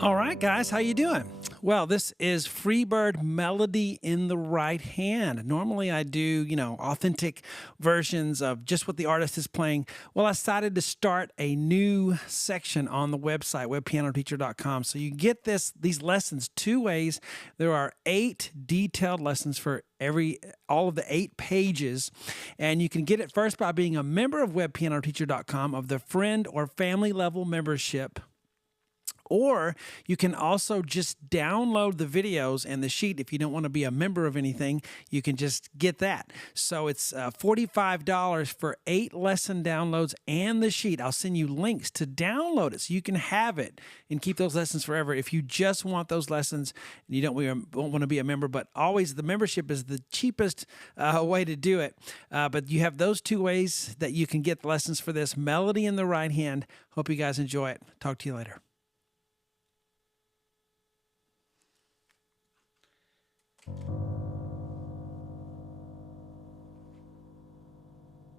All right, guys, how you doing? Well, this is Freebird Melody in the Right Hand. Normally I do, authentic versions of just what the artist is playing. Well, I decided to start a new section on the website, webpianoteacher.com. So you get these lessons two ways. There are 8 detailed lessons for all of the 8 pages, and you can get it first by being a member of webpianoteacher.com of the friend or family level membership. Or you can also just download the videos and the sheet. If you don't want to be a member of anything, you can just get that. So it's $45 for 8 lesson downloads and the sheet. I'll send you links to download it so you can have it and keep those lessons forever. If you just want those lessons and you don't want to be a member, but always the membership is the cheapest way to do it. But you have those 2 ways that you can get the lessons for this Melody in the Right Hand. Hope you guys enjoy it. Talk to you later.